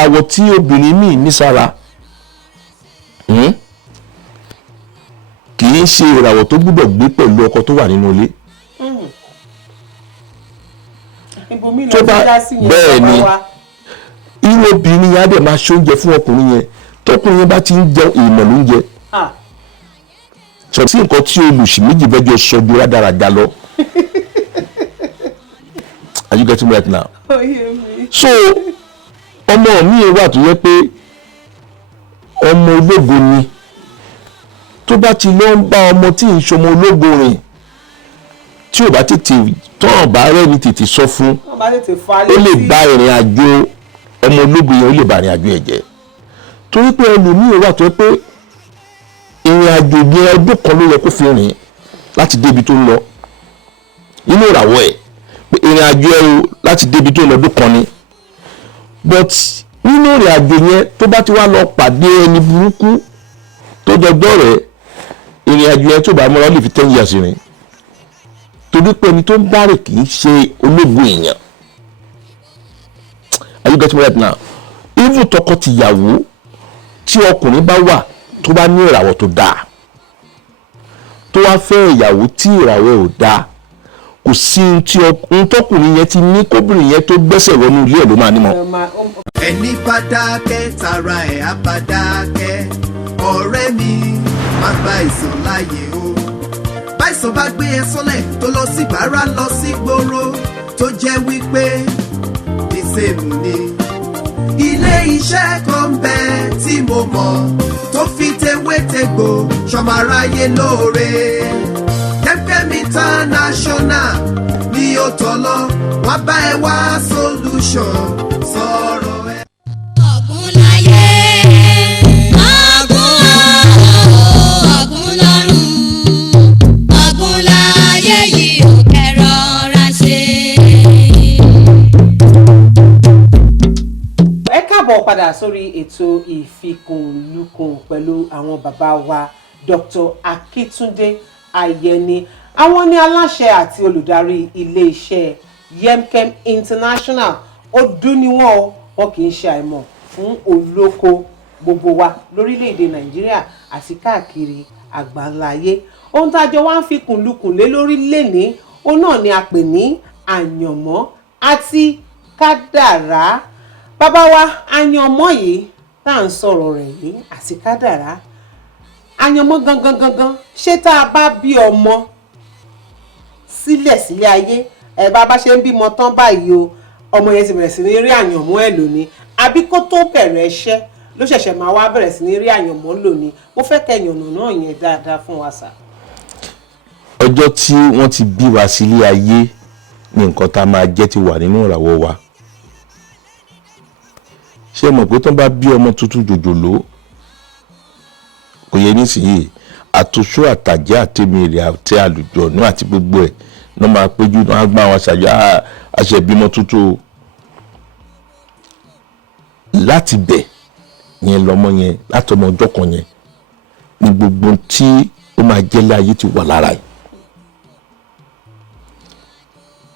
ìràwọ̀ tí obìnrin míì ní sára kì í ṣe ìràwọ̀ tó gbúdọ̀ gbé pẹ̀lú ọkọ tó wà nínú ilé. tó bá bẹ́ẹ̀ ni irú obìnrin yẹn á dẹ̀ máa ṣe oúnjẹ fún ọkùnrin yẹn tọkùnrin yẹn bá ti ń jẹ ìmọ̀ ló ń jẹ. sọ sí nǹkan tí olùsí méjì fẹjọ sọ ju rádaràda lọ. Are you getting me right now? So ọmọ mi wà tó yẹ pé ọmọ ológo ni tó bá ti lọ ń bá ọmọ tí ń ṣọmọ ológo rìn tí ò bá tètè tọ́ràn bá rẹ̀ ní tètè sọ fún ó lè bá ìrìn àjò ọmọ ológo yẹn ó lè bá ìrìn àjò ẹ̀ jẹ́ torí pé ẹlòmíì wà tó yẹ pé ìrìn àjò yẹn ọdún kan ló yẹ kó fi rìn láti débi tó ń lọ nínú ìràwọ̀ ẹ̀ pé ìrìn àjò ẹ̀ láti débi tó ń lọ ọdún kan ni but nínú ìrìn àjò yẹn tó bá ti wá lọ pàdé ẹni burúkú tó jọjọ́ rẹ̀ ìrìn àjò yẹn tó bá mọ́ra ó lè fi 10 years rìn torí pé ẹni tó ń bá rè kì í ṣe ológun èèyàn. Are you getting me right now? Even tọkọ-tìyàwó tí ọkùnrin bá wà tó bá ní ìràwọ̀ tó dáa tó wá fẹ́ ìyàwó tí ìràwọ̀ ò dáa kò sí ohun tọkùnrin yẹn ti ní kóbìnrin yẹn tó gbẹ́sẹ̀ wọnú ilé ẹ̀ ló máa nímọ̀. ẹni bá dákẹ́ tara ẹ̀ á bá dákẹ́ ọ̀rẹ́ mi má gba ìsàn láàyè o báìsàn bá gbé ẹ sọ́lẹ̀ tó lọ sí bàárà lọ sí gbòòrò tó jẹ́ wípé ìsèmù ni ilé iṣẹ́ kan bẹ tí mo mọ̀ tó fi tewétegbò ṣọmọ aráyé lóore YEMKEM International ni ó tọ́ lọ wá bá ẹ wá solution sọ̀rọ̀ ẹ. Ọ̀gúnláyé Ọ̀gúnlọ́run Ọ̀gúnláyé yìí ò kẹ́rọ̀ọ́ra ṣe. Ẹ káàbọ̀ padà sórí ètò ìfikùnlukùn pẹ̀lú àwọn bàbá wa Dr. Akitunde Ayeni. Àwọn ní aláṣẹ àti olùdarí iléeṣẹ́ YEMKEM International. Ọdún ni wọn kì í ṣe àìmọ̀ fún olóko gbogbo wa lórílẹ̀‐èdè Nàìjíríà àti káàkiri àgbáńláyé. Ohun tá a jọ wá ń fikùnlukùn lé lórí lénìí òun náà ni a pè ní àyànmọ́ àti kádàrá. Bàbá wa àyànmọ́ yìí tá à ń sọ̀rọ̀ rẹ̀ yìí àti kádàrá. Àyànmọ́ gangan ṣé tá a bá bí ọmọ sílẹ̀ ayé bá ṣe ń bímọ tán báyìí o ọmọ yẹn ti bẹ̀rẹ̀ sí ní rí àyànmọ́ ẹ̀ lónìí àbí kó tó bẹ̀rẹ̀ iṣẹ́ ló ṣẹ̀ṣẹ̀ máa wá bẹ̀rẹ̀ sí ní rí àyànmọ́ lónìí. Mo fẹ́ kẹ́ yànnà náà yẹn dáadáa fún wa sà. Ọjọ́ tí wọ́n ti bí wa sílé ayé ni nǹkan tá a máa jẹ́ ti wà nínú ìràwọ̀ wa. Ṣé mọ̀ pé tó bá bí ọmọ tuntun jòjòló kò yẹ nísìnyí àtúnṣe àtàjẹ́ àtẹ̀mẹ̀rẹ̀ àti àlùjọ̀nú àti gbogbo ẹ̀ ní wọ́n máa péjú ní wọ́n á gbá wọn ṣàyà àṣẹbímọ tuntun láti bẹ̀ yẹn lọ́mọ yẹn láti ọmọ ọjọ́ kan yẹn ní gbogbo tí ó máa jẹ́ láyé ti wà lára ẹ̀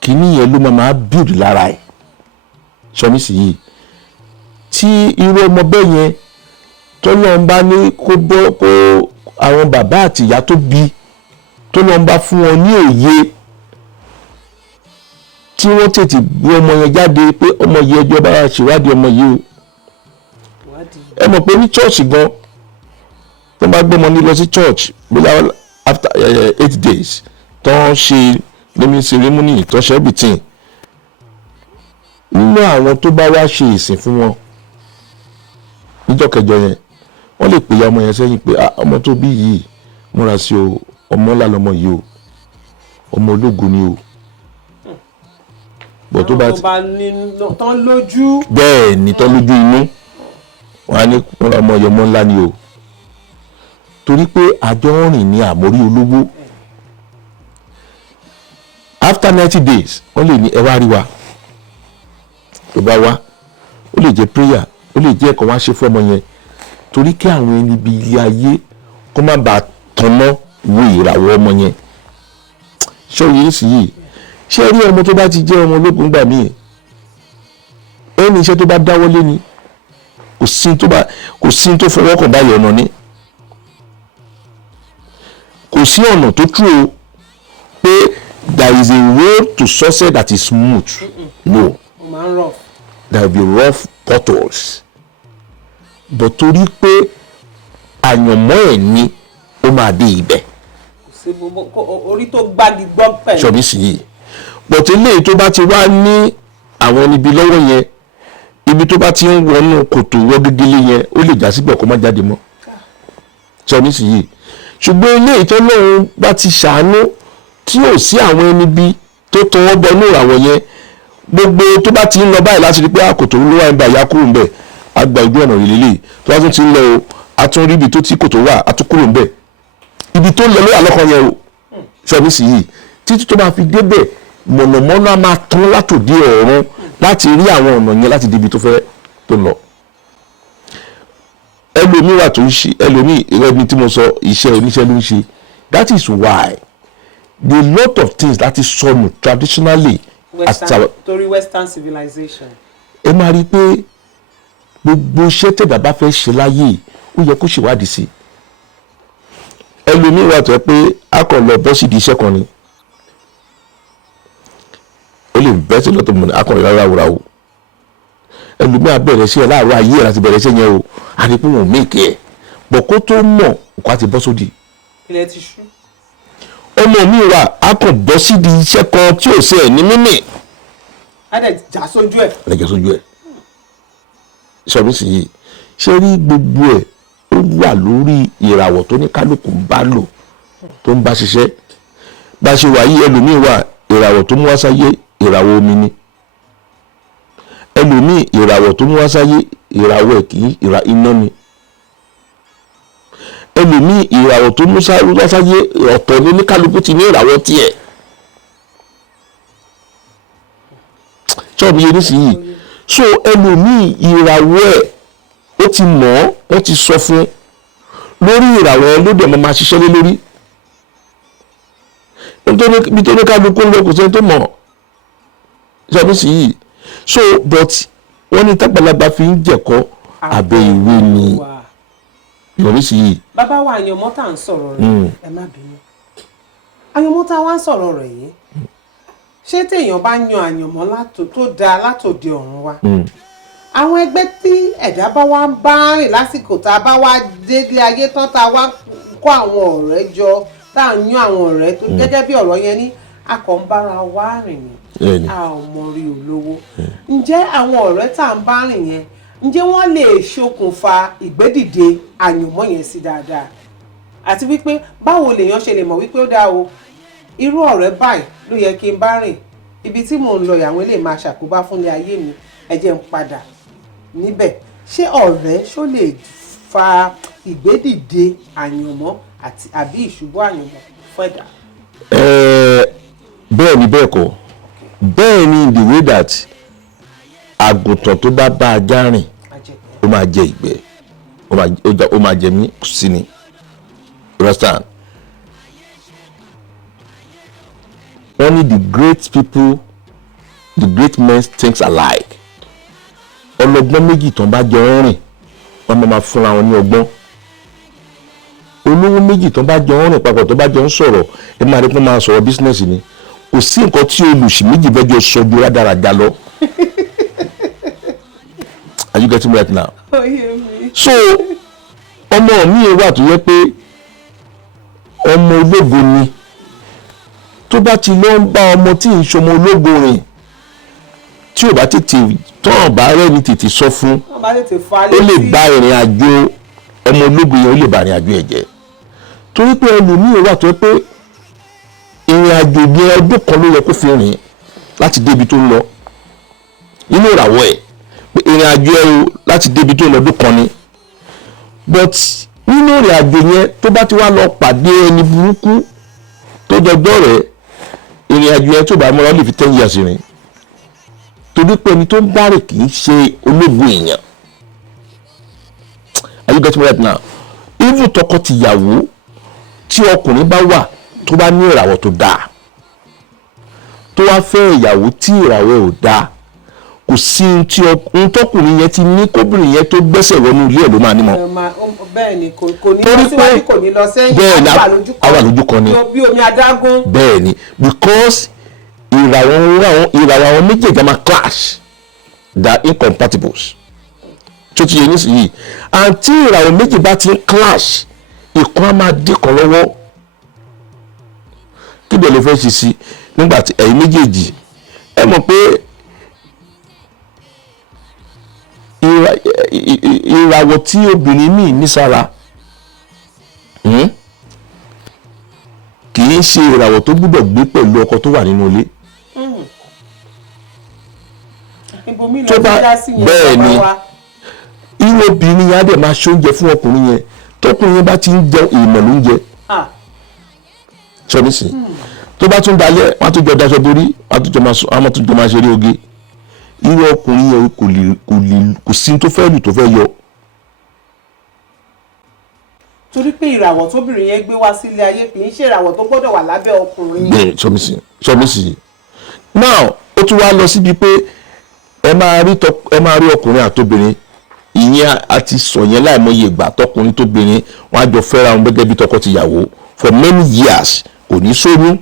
kìíní yẹn ló máa build lára ẹ̀ sọmísì yìí tí irú ọmọ bẹ́ẹ̀ yẹn tọ́lọ́run bá ní kó àwọn bàbá àti ìyá tó bí tọ́lọ́run bá fún wọn ní òye tí wọ́n tètè gbé ọmọ yẹn jáde pé ọmọ yìí ẹjọ́ bá ṣèwádìí ọmọ yìí o. Ẹ mọ̀ pé ní church gan tó bá gbé ọmọ ní lọ sí church bóyá after 8 days tó ń ṣe naming ceremony tó ṣe everything nínú àwọn tó bá wá ṣe ìsìn fún wọn níjọ́ kẹjọ yẹn wọ́n lè pè ya ọmọ yẹn sẹ́yìn pé ọmọ tó bí yìí múra sí o ọmọ ńlá lọmọ yìí o ọmọ ológo ni o. Bọ̀ tó bá tán lójú. Bẹ́ẹ̀ ni tán lójú inú wọn á ní ọmọ yọmọ ńlá ni o torí pé àjọ rìn ní àmórí olówó. After 90 days wọ́n lè ní ẹ wá rí wa tó bá wá ó lè jẹ́ prayer ó lè jẹ́ ẹ̀kọ́ wá ṣe fún ọmọ yẹn torí kí àwọn ẹni bí ilé ayé kó má bàa tanná wo ìràwọ̀ ọmọ yẹn. Ṣé òye sì yìí ṣé rí ọmọ tó bá ti jẹ́ ọmọ ológun gbà míì ẹni iṣẹ́ tó bá dáwọ́lé ni kò sí tó fọwọ́ kàn báyìí ọ̀nà ni kò sí ọ̀nà tó tú o pé there is a road to success that is smooth. No, there will be rough potholes but torí pé àyànmọ́ ẹ̀ ni ó máa dé ibẹ̀. orí tó gbági gbọ́ pẹ̀lú. ṣọ́bí sí yìí but eléyìí tó bá ti wá ní àwọn níbi lọ́wọ́ yẹn ibi tó bá ti ń wọnú kòtò wọ́gégélé yẹn ó lè já síbẹ̀ kó má jáde mọ́ ṣọ́bí sí yìí ṣùgbọ́n eléyìí tó lóun bá ti ṣàánú tí ò sí àwọn ẹni bí tó tọwọ́ bọ ní ìràwọ̀ yẹn gbogbo tó bá ti ń lọ báyìí láti rí pé àkòtò ló wà ń bá ìyá kúrò ń bẹ̀ àgbà ojú ọ̀nà ìlélẹ̀ tó bá tún ti ń lọ o a tún rí ibi tó ti kòtò wà a tún kúrò ń bẹ̀ ibi tó ń lọ ló wà lọ́kàn yẹn o ṣọ́bí sí yìí títí tó máa fi débẹ̀ mọ̀nàmọ́ná máa tán látòdì ọ̀run láti rí àwọn ọ̀nà yẹn láti débi tó fẹ́ tó lọ. ẹlòmíì wà tó ń ṣe ẹlòmíì ẹni tí mo sọ iṣẹ́ oníṣẹ́ ló ń ṣe that is why the lot of things láti sọnù traditionally torí western civilization. ẹ máa rí i pé gbogbo iṣẹ́ tẹ̀dá bá fẹ́ ṣe láyé ó yẹ kó ṣèwádìí sí ẹlòmíì wà tó yẹ pé a kàn lọ bọ́ sídìí iṣẹ́ kan ni ó lè bẹ́ẹ̀ sí lọ́tọ̀ mọ̀nà akọ̀rẹ́ rárá wúra o ẹlòmíà bẹ̀rẹ̀ sí ẹ láàárọ̀ ayé ẹ̀ láti bẹ̀rẹ̀ sí yẹn o àdìpọ̀ wọn méèkì ẹ̀ bọ̀ kó tó mọ̀ nǹkan àti bọ́ sódì. ilẹ̀ ti ṣú. ọmọ mi wà á kàn bọ́ sídìí iṣẹ́ kan tí ò sí ẹ̀ ní mímì. á dẹ̀ já sójú ẹ̀. á dẹ̀ já sójú ẹ̀. sọ̀rọ̀ sí yìí ṣé rí gbogbo ẹ̀ ó wà lórí ìràwọ̀ tó ní kálukú bá lò tó ń bá ṣiṣẹ́ bá ṣe wà yí ẹlòmíì wà ìràwọ̀ tó mú wá sáyé ìràwọ̀ omi ni ẹlòmíì ìràwọ̀ tó mú wá sáyé ìràwọ̀ ẹ̀ kì í iná ni ẹlòmíì ìràwọ̀ tó mú wá sáyé ọ̀tọ̀ ní oníkálukú ti ní ìràwọ̀ tiẹ̀ ṣọ́ọ̀bù yẹn nísìnyí so ẹlòmíì ìràwọ̀ ẹ̀ ó ti mọ̀ wọ́n ti sọ fún lórí ìràwọ̀ ẹ̀ ló dẹ̀ máa ṣiṣẹ́ lé lórí bí tó ní kálukú ń lọ kò sẹ́ni tó mọ̀ ṣọ́ọ̀bù sí yìí so but wọ́n ní tágbàlagbà fi ń jẹ̀kọ́ abẹ́ ìwé ni ṣọ́ọ̀bù sí yìí. bàbá wa àyànmọ́ tá à ń sọ̀rọ̀ rẹ̀ ẹ má bínú àyànmọ́ tá a wá ń sọ̀rọ̀ rẹ̀ yìí ṣé téèyàn bá yan àyànmọ́ tó dáa látòde ọ̀run wa àwọn ẹgbẹ́ tí ẹ̀dá bá wá ń bá rìn lásìkò tá a bá wá délé ayé tán tá a wá kó àwọn ọ̀rẹ́ jọ tá a yan àwọn ọ̀rẹ́ tó gẹ́gẹ́ bí ọ̀rọ̀ yẹn ní akọ̀ǹbára wa rìn ní a ò mọ rí olówó ǹjẹ́ àwọn ọ̀rẹ́ tá à ń bá rìn yẹn ǹjẹ́ wọ́n lè ṣokùnfà ìgbédìde àyànmọ́ yẹn sí dáadáa àti wípé báwo lèèyàn ṣe lè mọ̀ wípé ó dáa o irú ọ̀rẹ́ báyìí ló yẹ kí n bá rìn ibi tí mò ń lọ ìyàwó lè máa ṣàkóbá fúnlé ayé mi ẹ jẹ́ n padà níbẹ̀ ṣé ọ̀rẹ́ ṣó lè fa ìgbédìde àyànmọ́ àbí ìṣubú àyànmọ́ fẹ́dà. bẹ́ẹ̀ ni bẹ́ẹ̀ kọ́ bẹ́ẹ̀ ni in the way that àgùntàn tó bá bá ajá rìn ó máa jẹ ìgbẹ́ ó máa jẹ mí sí ni understand wọ́n ní the great people the great men think alike ọlọ́gbọ́n méjì tán bá jọ ń rìn wọ́n máa fúnra wọn ní ọgbọ́n olówó méjì tán bá jọ ń rìn papọ̀ tó bá jọ ń sọ̀rọ̀ ẹ máa rí pé máa sọ̀rọ̀ bísínẹ́sì ni kò sí nǹkan tí olùsí méjì bẹ́ẹ̀ jọ sọ ju rádaràda lọ. Are you getting me right now? Oh, yeah, me. So ọmọ mi wà tó yẹ pé ọmọ ológo ni tó bá ti lọ ń bá ọmọ tí ń ṣọmọ ológo rìn tí ò bá tètè tán bá rẹ̀ ní tètè sọ fún ó lè bá ìrìn àjò ọmọ ológo yẹn ó lè bá ìrìn àjò ẹ̀ jẹ́ torí pé ẹlòmíì wà tó yẹ pé ìrìn àjò yẹn ọdún kan ló yẹ kó fi rìn láti débi tó ń lọ nínú ìràwọ̀ ẹ̀ pé ìrìn àjò ẹ̀ láti débi tó ń lọ ọdún kan ni but nínú ìrìn àjò yẹn tó bá ti wá lọ pàdé ẹni burúkú tó jọjọ́ rẹ̀ ìrìn àjò yẹn tó bá mọ́ra ó lè fi 10 years rìn torí pé ẹni tó ń bá rìn kì í ṣe ológun èèyàn. Are you getting me right now? Even tọkọ-tìyàwó tí ọkùnrin bá wà tó bá ní ìràwọ̀ tó dáa tó wá fẹ́ ìyàwó tí ìràwọ̀ ò dáa kò sí ohun tọkùnrin yẹn ti ní kóbìnrin yẹn tó gbẹ́sẹ̀ wọnú ilé ẹ̀ ló máa ní mọ́. bẹ́ẹ̀ ni kò ní lọ síwájú kò ní lọ sẹ́yìn àwa lójú kan ni bí omi adágún. bẹ́ẹ̀ ni because ìràwọ̀ àwọn méjèèjì máa clash, they are incompatibles tó ti yẹ nísìnyí, àǹtí ìràwọ̀ méjì bá ti ń clash ìkan á máa dín kan lọ́wọ́. kí bẹ́ẹ̀ ló fẹ́ ṣe sí nígbà tí ẹ̀yin méjèèjì ẹ mọ̀ pé ìràwọ̀ tí obìnrin míì ní sára kì í ṣe ìràwọ̀ tó gbúdọ̀ gbé pẹ̀lú ọkọ tó wà nínú ilé. tó bá bẹ́ẹ̀ ni irú obìnrin yẹn á dẹ̀ máa ṣoúnjẹ fún ọkùnrin yẹn tọkùnrin yẹn bá ti ń jẹ ìmọ̀ ló ń jẹ. sọ́ni sí tó bá tún dalẹ̀ wọ́n á tún jọ daṣọ borí wọ́n á tún jọ máa ṣeré oge. irú ọkùnrin yẹn kò sí tó fẹ́ lù tó fẹ́ yọ. torí pé ìràwọ̀ tóbìnrin yẹn gbé wá sílé ayé kì í ṣe ìràwọ̀ tó gbọ́dọ̀ wà lábẹ́ ọkùnrin. bẹ́ẹ̀ sọmi sí now ó tún wá lọ síbi pé ẹ máa rí ọkùnrin àtobìnrin ìyẹn àti sọ yẹn láìmọye ìgbà tọkùnrin tóbìnrin wọn á jọ fẹ́ra wọn gẹ́gẹ́ bí tọkọ-tìyàwó for many years kò ní sóyún